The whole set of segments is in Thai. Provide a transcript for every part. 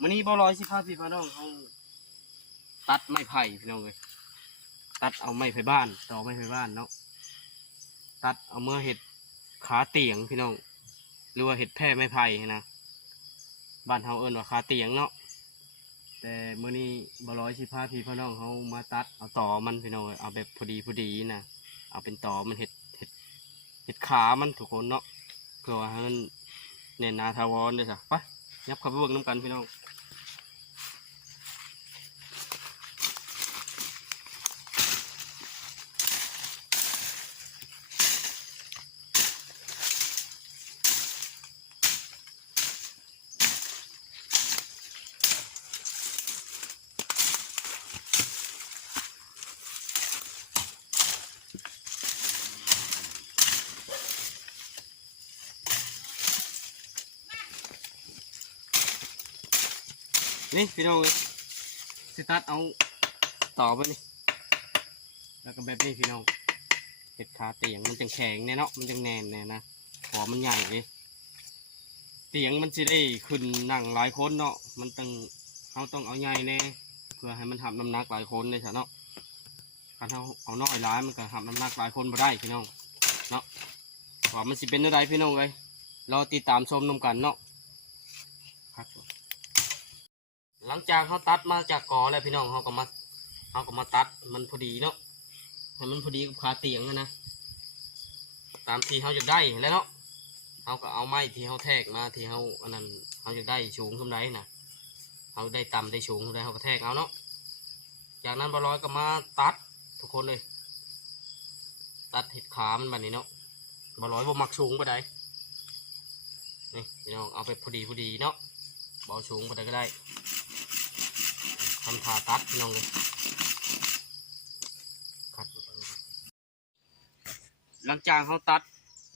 มื้อนี้บ่ร้อยสิพาพี่น้องเขาตัดไม้ไผ่พี่น้องเลยตัดเอาไม้ไผ่บ้านต่อไม้ไผ่บ้านเนาะตัดเอาเมื่อเห็ดขาเตียงพี่น้องหรือว่าเห็ดแพร่ไม้ไผ่นะบ้านเฮาเอิ้นว่าขาเตียงเนาะแต่มื้อนี้บ่ร้อยสิพาพี่น้องเขามาตัดเอาต่อมันพี่น้องเอาแบบพอดีนะเอาเป็นต่อมันเห็ดขามันทุกคนเนาะเพื่อว่าให้มันแน่นหนาถาวรเลยจ้ะไปยับเข้าไปเบิ่งน้ำกันพี่น้องนี่พี่น้องเลยสิตัดเอาต่อไปนี่แล้วก็แบบนี้พี่น้องเห็ดขาเตียงมันจังแข็งแน่เนาะมันจังแน่นแน่นะหัวมันใหญ่เลยเตียงมันจะได้ขึ้นนั่งหลายคนเนาะมันต้องเอาใหญ่แน่เพื่อให้มันทำน้ำหนักหลายคนเลยใช่เนาะการเอาน้อยหลายมันก็ทำน้ำหนักหลายคนบ่ได้พี่น้องเนาะว่ามันสิเป็นอะไรพี่น้องเลยรอติดตามชมนำกันเนาะหลังจากเขาตัดมาจากกอแล้วพี่น้องเขาก็มาตัดมันพอดีเนาะให้มันพอดีกับขาเตียงนะตามที่เขาจะได้แล้วเนาะเขาก็เอาไม้ที่เขาแทกมาที่เขาอันนั้นเขาจะได้สูงขึ้นได้นะเขาได้ต่ำได้สูงขึ้นได้เขาก็แทกเอาเนาะจากนั้นบอลอยก็มาตัดทุกคนเลยตัดเห็ดขามันแบบนี้เนาะบอลอยบ่มักสูงไปได้นี่พี่น้องเอาไปพอดีเนาะเบาสูงไปได้ก็ได้ทำผ่าตัดพี่น้องเลยหลังจากเขาตัด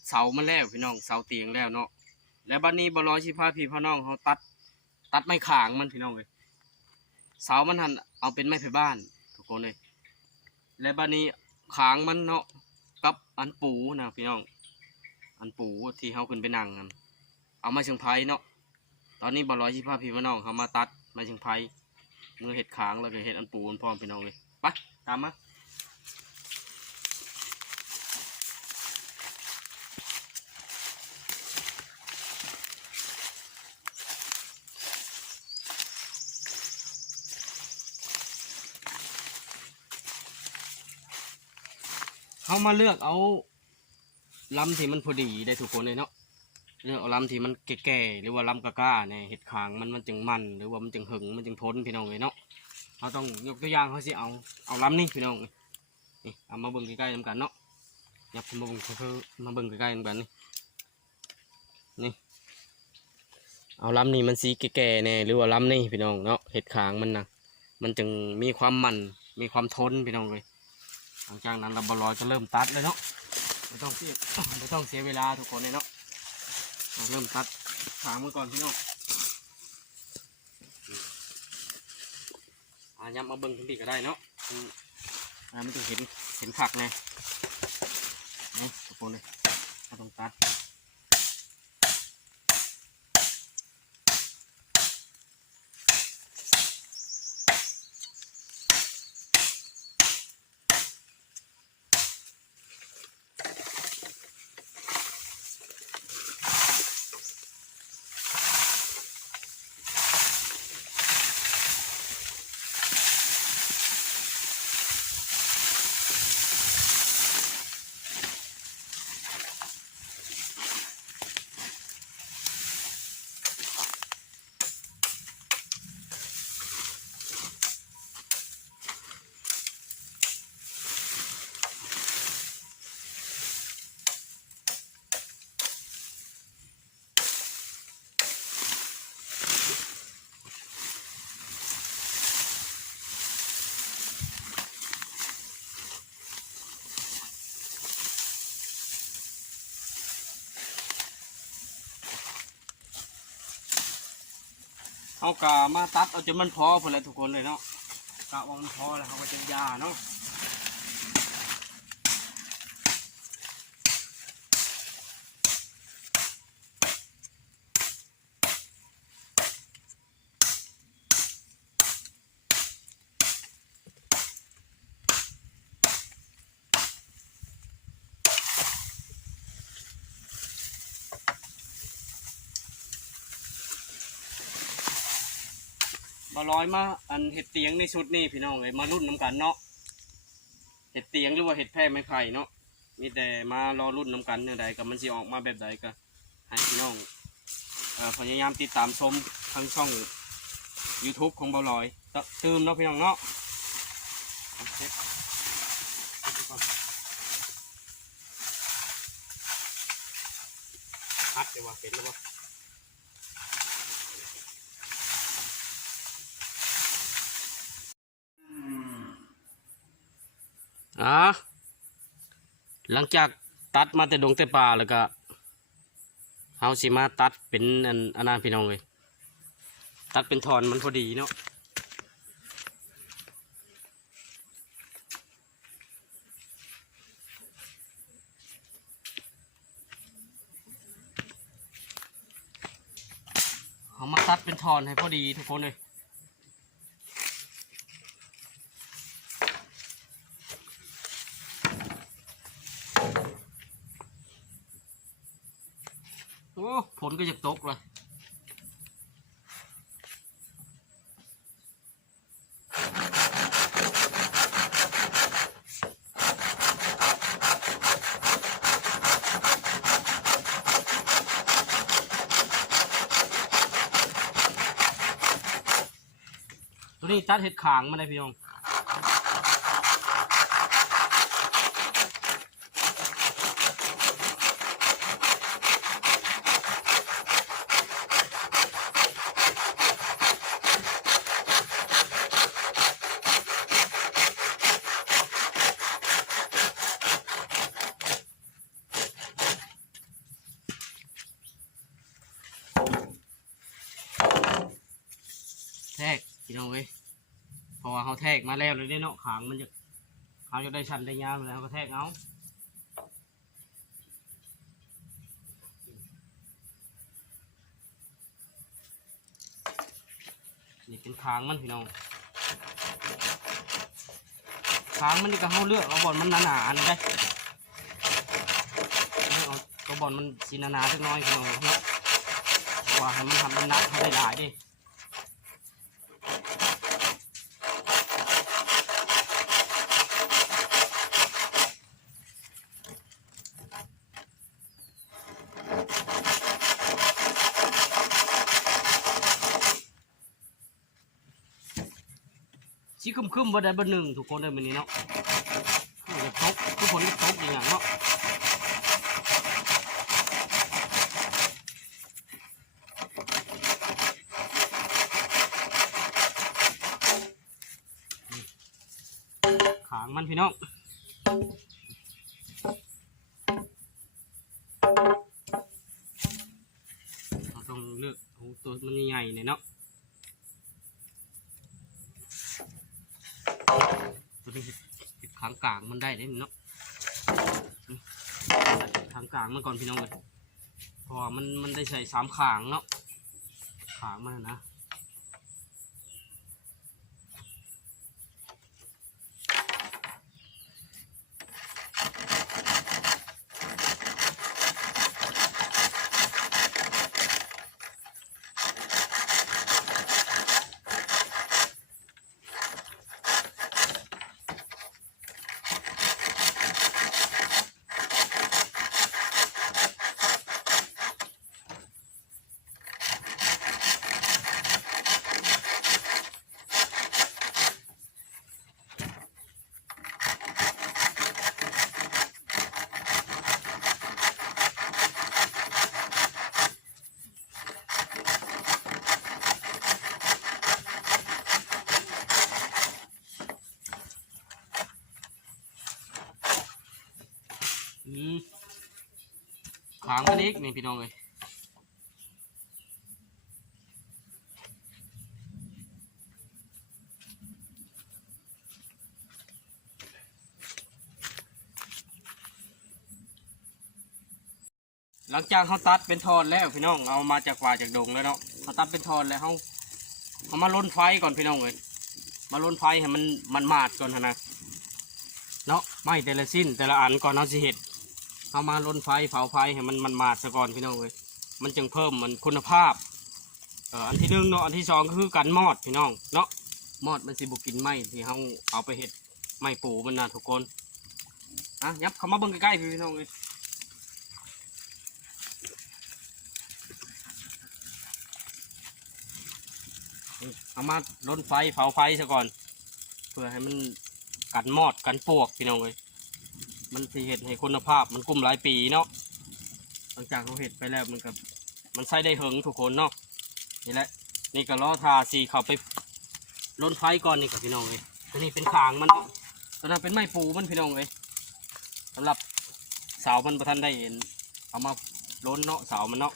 เสามันแล้วพี่น้องเสาเตียงแล้วเนาะแล้วบัดนี้บร้อยชิพาพี่พ่อน้องเขาตัดไม้ข่างมันพี่น้องเลยเสามันหันเอาเป็นไม้ไผ่บ้านทุกคนเลยและบัดนี้ขางมันเนาะกับอันปูนะพี่น้องอันปูที่เขาขึ้นไปนั่งกันเอามาเชิงไผ่เนาะตอนนี้บร้อยชิพาพี่พ่อน้องเขามาตัดมาเชิงไผ่เมื่อเห็ดขางแล้วก็เห็ดอันปูอันพร้อมพี่น้องเลยไปตามมาเขามาเลือกเอาลำที่มันพอดีได้ทุกคนเลยเนาะเลือกเอาลำที่มันแก่ๆหรือว่าลำกล้าๆเนี่ยเห็ดขางมันจึงมันหรือว่ามันจึงหึงมันจึงทนพี่น้องเลยเนาะเราต้องยกตัวอย่างเขาสิเอาลำนี่พี่น้องนี่เอามาเบิ่งใกล้ๆกันเนาะยับมาเบิ่งมาเบิ่งใกล้ๆกันนี่เอาลำนี่มันสีแก่ๆเนี่ยหรือว่าลำนี่พี่น้องเนาะเห็ดขางมันนะมันจึงมีความมันมีความทนพี่น้องเลยหลังจากนั้นเราบอลอยก็เริ่มตัดเลยเนาะไม่ต้องเสียเวลาทุกคนเลยเนาะเริ่มตัดขางมือก่อนพี่น้องย้ำมาเบิ้งทั้งปีก็ได้เนาะมันจะเห็นผักไงนี่ทุกคนเลยเราต้องตัดเอากะมาตัดเอาจนมันพอพอเลยทุกคนเลยเนาะกะว่ามันพอแล้วเขาก็จะยาเนาะ บ่ร้อยมาอันเห็ดเตียงในชุดนี้พี่น้องเลยมารุ่นน้ำกันเนาะเห็ดเตียงหรือว่าเห็ดแพร่ไม้ไผ่เนาะมีแต่มารอรุ่นน้ำกันเนี่ยใดกับมันสิออกมาแบบใดก็ให้พี่น้องพยายามติดตามชมทางช่อง YouTube ของบ่ร้อยตื่มเนาะพี่น้องเนาะพัดเดี๋ยวว่าเป็นแล้วว่าหลังจากตัดมาแต่ดงแต่ป่าแล้วก็เฮาสิมาตัดเป็นอันนั้นพี่น้องเลยตัดเป็นทอนมันพอดีเนาะเอามาตัดเป็นทอนให้พอดีทุกคนเลยโอ้ผลก็จะตกเลยตัวนี้ตัดเห็ดขางมาเลยพี่น้องแทกพี่น้องเว้ยเพราะว่าเขาแทกมาแล้วเลยเนาะขางมันจะเขาจะได้ชันได้ยาวแล้วก็แทกเอานี่เป็นขางมันพี่น้องขางมันนี่ก็เขาเลือกเอาบอลมันหนาๆนี่ได้เอาตัวบอลมันสีหนาๆสักน้อยพี่น้องเนาะว่าให้มันทำเป็นนักให้ได้หลายดิชี้คึมๆบ่ได้บ่หนึ่งทุกคนเลยวันนี้เนาะจะตกทุกคนจะตกอย่างเนาะขางมันพี่น้องเราต้องเลือกตัวมันใหญ่ๆเนี่ยเนาะตัวนี้ติดขางกลางมันได้เนาะขางกลางมันก่อนพี่น้องเลยพอมันได้ใส่3ขางเนาะขางมันนะขางมันอีกนี่พี่น้องเลยหลังจากเขาตัดเป็นทอนแล้วพี่น้องเอามาจากป่าจากดงแล้วเนาะเขาตัดเป็นทอนแล้วเขามาล้นไฟก่อนพี่น้องเลยมาล้นไฟให้มันมาดก่อนนะเนาะไม่แต่ละสิ้นแต่ละอันก่อนเอาสิเห็ดเอามาล้นไฟเผาไฟให้มันมาดซะก่อนพี่น้องเลยมันจึงเพิ่มมันคุณภาพ อันที่หนึ่งเนาะอันที่สองก็คือกันมอดพี่น้องเนาะมอดมันสิบุกินไม้ที่เขาเอาไปเห็ดไม้ปูมันนะทุกคนยับเข้ามาเบิ่งใกล้ๆพี่น้องเลยเอามาลนไฟเผาไฟซะก่อนเพื่อให้มันกันมอดกันปวกพี่น้องเลยมันสิเห็ดให้คุณภาพมันกุ้มหลายปีเนาะหลังจากเราเห็ดไปแล้วมันใส่ได้เหิงทุกคนเนาะนี่แหละนี่ก็ล้อทาสีเข้าไปลนไฟก่อนนี่กับพี่น้องเลยตัวนี้เป็นขางมันตัวนั้นเป็นไม้ปูมันพี่น้องเลยสำหรับเสามันประทันได้เห็นเอามาล้นเนาะเสามันเนาะ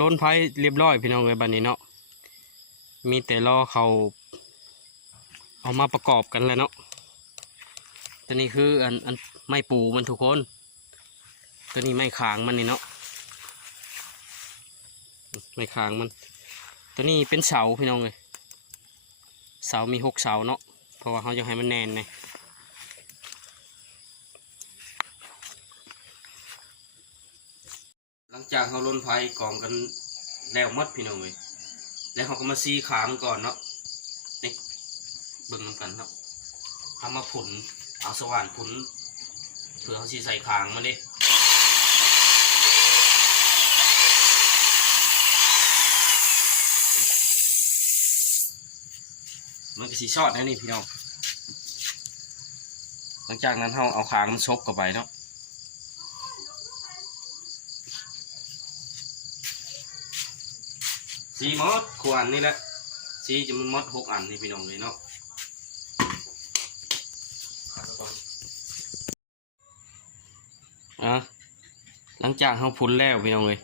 ล้นไฟเรียบร้อยพี่น้องเลยบัดนี้เนาะมีแต่ล้อเขาเอามาประกอบกันเลยเนาะตัวนี้คืออันไม้ปูมันทุกคนตัวนี้ไม้ขางมันนี่เนาะไม้ขางมันตัวนี้เป็นเสาพี่น้องเลยเสามี6 เสาเนาะเพราะว่าเขาจะให้มันแน่นไงหลังจากเขาล้นไฟกองกันแล้วมัดพี่น้องเลยแล้วเขาก็มาซีขามันก่อนเนาะนี่เบิ่งน้ำกันเนาะทำมาผุนเอาสว่านผุนเพื่อเขาซีใส่ขางมันดิมันก็สีชอดนะนี่พี่น้องหลังจากนั้นเราเอาขางมันชกเข้าไปเนาะสีมดขวานนี่แหละสีจะมันมด6 อันนี่พี่น้องเลยเนาะหลังจากเราพุนแล้วพี่น้องเลย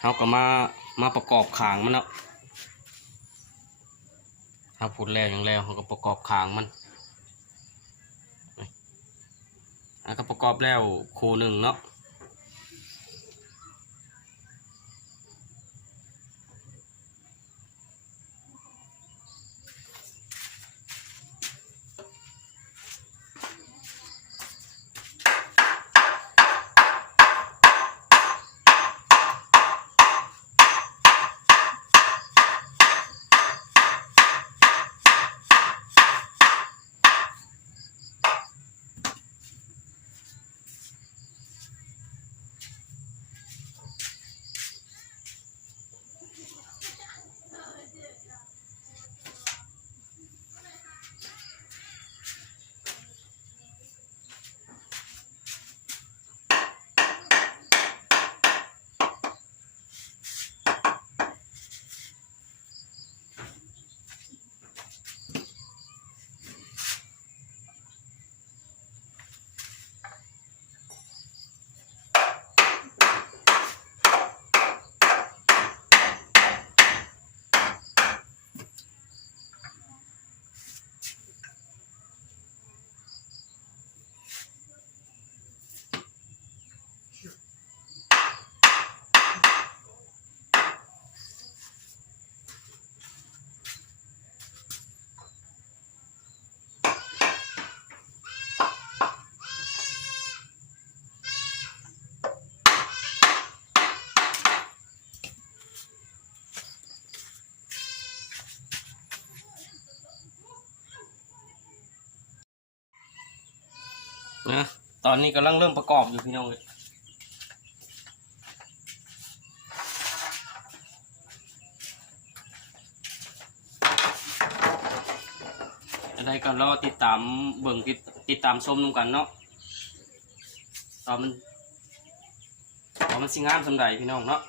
เราก็มาประกอบขางมันเนาะเราพุนแล้วอย่างแล้วเราก็ประกอบขางมันก็ประกอบแล้วคู่หนึ่งเนาะตอนนี้กำลังเริ่มประกอบอยู่พี่น้องเลยอะไรก็รอติดตามเบิ่งติดตามชมนุ่มกันเนาะตอนมันสิงามสำหรับพี่น้องเนาะ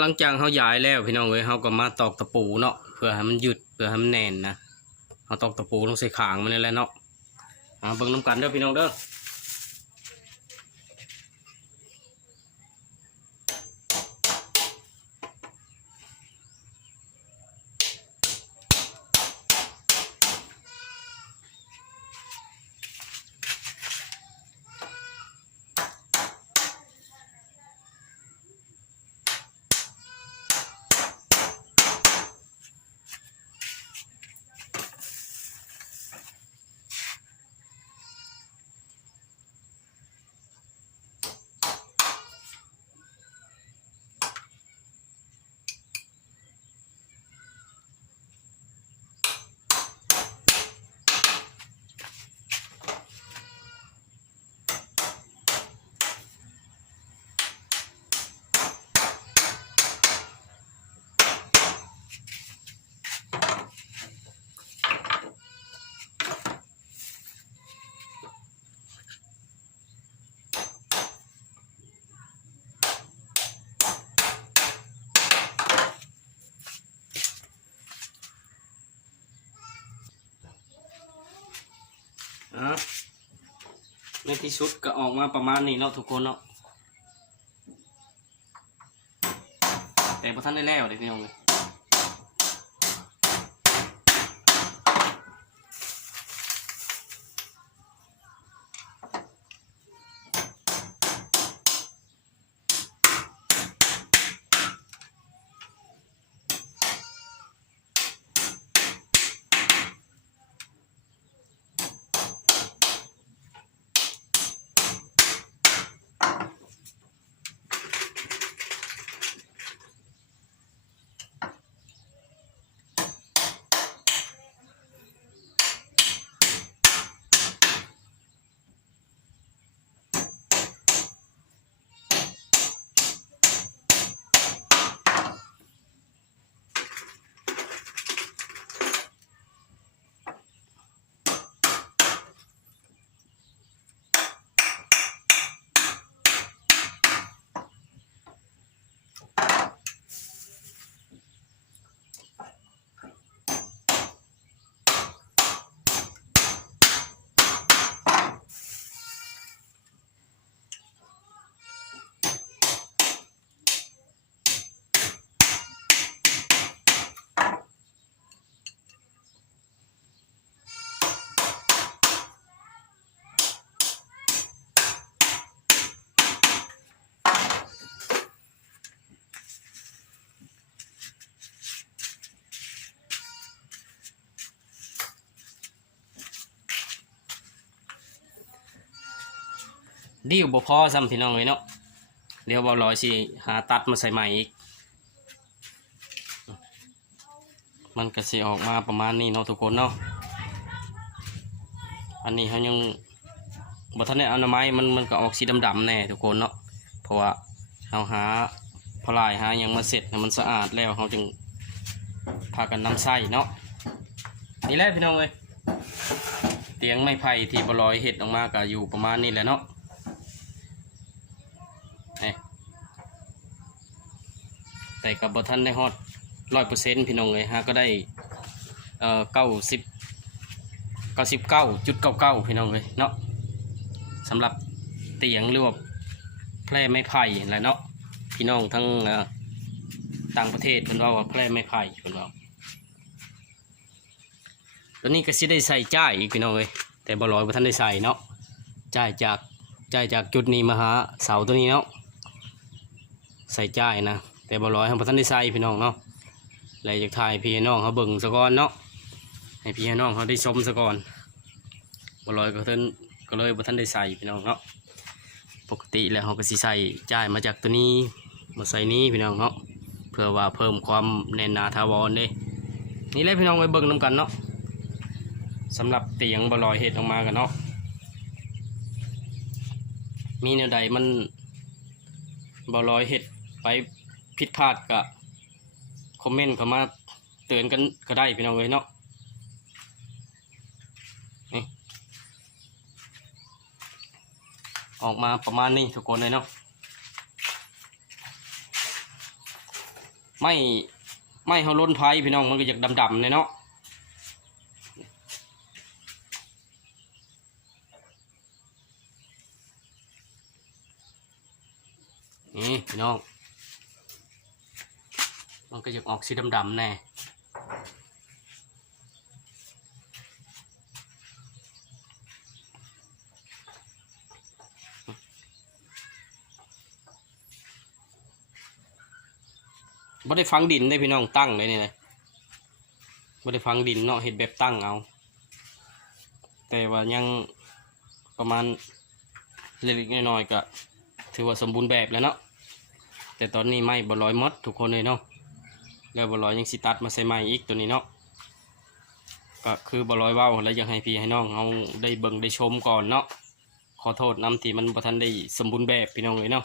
หลังจากเขาย้ายแล้วพี่น้องเอ้ยเขาก็มาตอกตะปูเนาะเพื่อให้มันหยุดเพื่อให้มันแน่นนะเขาตอกตะปูลงใส่ขางมันนี่แหละเนาะเบิ่งน้ำกันเด้อพี่น้องเด้อในที่สุดก็ออกมาประมาณนี้เนาะทุกคนเนาะแต่พอท่านได้แล้วเลยพี่น้องเลยดิ้วบ่พอซ้ำพี่น้องเลยเนาะเดี๋ยวบ่ลอยสิหาตัดมาใส่ใหม่อีกมันก็สิออกมาประมาณนี้เนาะทุกคนเนาะอันนี้เขายังบ่ทันได้เอาหน่อไม้มันก็ออกสีดำๆแน่ทุกคนเนาะเพราะว่าเขาหาพลายหายังมาเสร็จให้มันสะอาดแล้วเขาจึงพากันนำไส้เนาะนี่แหละพี่น้องเลยเตียงไม้ไผ่ที่บ่ลอยเห็ดออกมาก็อยู่ประมาณนี้แหละเนาะแต่กับบทันได้ฮอด100%พี่น้องเลยฮะก็ได้99.99พี่น้องเลยเนาะสำหรับเตียงหรือว่าแพร่ไม้ไผ่แหละเนาะพี่น้องทั้งต่างประเทศเพิ่นว่าแพร่ไม้ไผ่เพิ่นว่าตัวนี้ก็สิได้ใส่จ่ายอีกพี่น้องเลยแต่บ่ลอยบ่ทันได้ใส่เนาะจ่ายจากจุดนี้มาหาเสาตัวนี้เนาะใส่จ่ายนะแต่บ่ลอยเขาบ่ทันได้ใส่พี่น้องเนาะเลยจากถ่ายพี่น้องเขาเบิ่งซะก่อนเนาะให้พี่น้องเขาได้ชมซะก่อนบ่ลอยก็เลยบ่ทันได้ใส่พี่น้องเนาะปกติแล้วเขาก็สิใส่จ่ายมาจากตัวนี้มาใส่นี้พี่น้องเนาะเพื่อว่าเพิ่มความแน่นหนาถาวรเด้นี่แหละพี่น้องไปเบิ่งนำกันเนาะสำหรับเตียงบ่ลอยเฮ็ดออกมากันเนาะมีแนวใดมันบ่ลอยเฮ็ดไปผิดพลาดก็คอมเมนต์เข้ามาเตือนกันก็ได้พี่น้องเลยเนาะนี่ออกมาประมาณนี้ทุกคนเลยเนาะ ไม่เฮาล้นไผ่พี่น้องมันก็อยากดำๆเลยเนาะนี่พี่น้องมันก็อยากออกสีดำๆแน่บ่ได้ฝังดินได้พี่น้องตั้งเลยนี่เลยบ่ได้ฝังดินเนาะเห็ดแบบตั้งเอาแต่ว่ายังประมาณเล็กๆน้อยๆก็ถือว่าสมบูรณ์แบบแล้วเนาะแต่ตอนนี้ไม่บ่ลอยมดทุกคนเลยเนาะแล้วบ่ลอยยังสิตัดมาใส่ไม้อีกตัวนี้เนาะก็คือบ่ลอยเว้าแล้วอยากให้พี่ให้น้องเอาได้เบิ่งได้ชมก่อนเนาะขอโทษนำที่มันบ่ทันได้สมบูรณ์แบบพี่น้องเลยเนาะ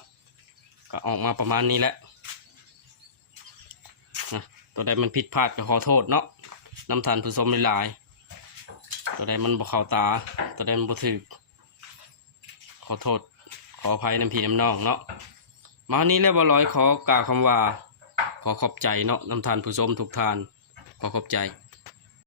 ก็ออกมาประมาณนี้แหละตัวใดมันผิดพลาดก็ขอโทษเนาะน้ำทานผู้ชมหลายๆตัวใดมันบ่เข้าตาตัวใดมันบ่ถูกขอโทษขออภัยน้ำพี่น้ำน้องเนาะมานี้แล้วบ่ลอยขอกล่าวคำว่าขอขอบใจเนาะน้ำทานผู้ชมทุกท่านขอขอบใจ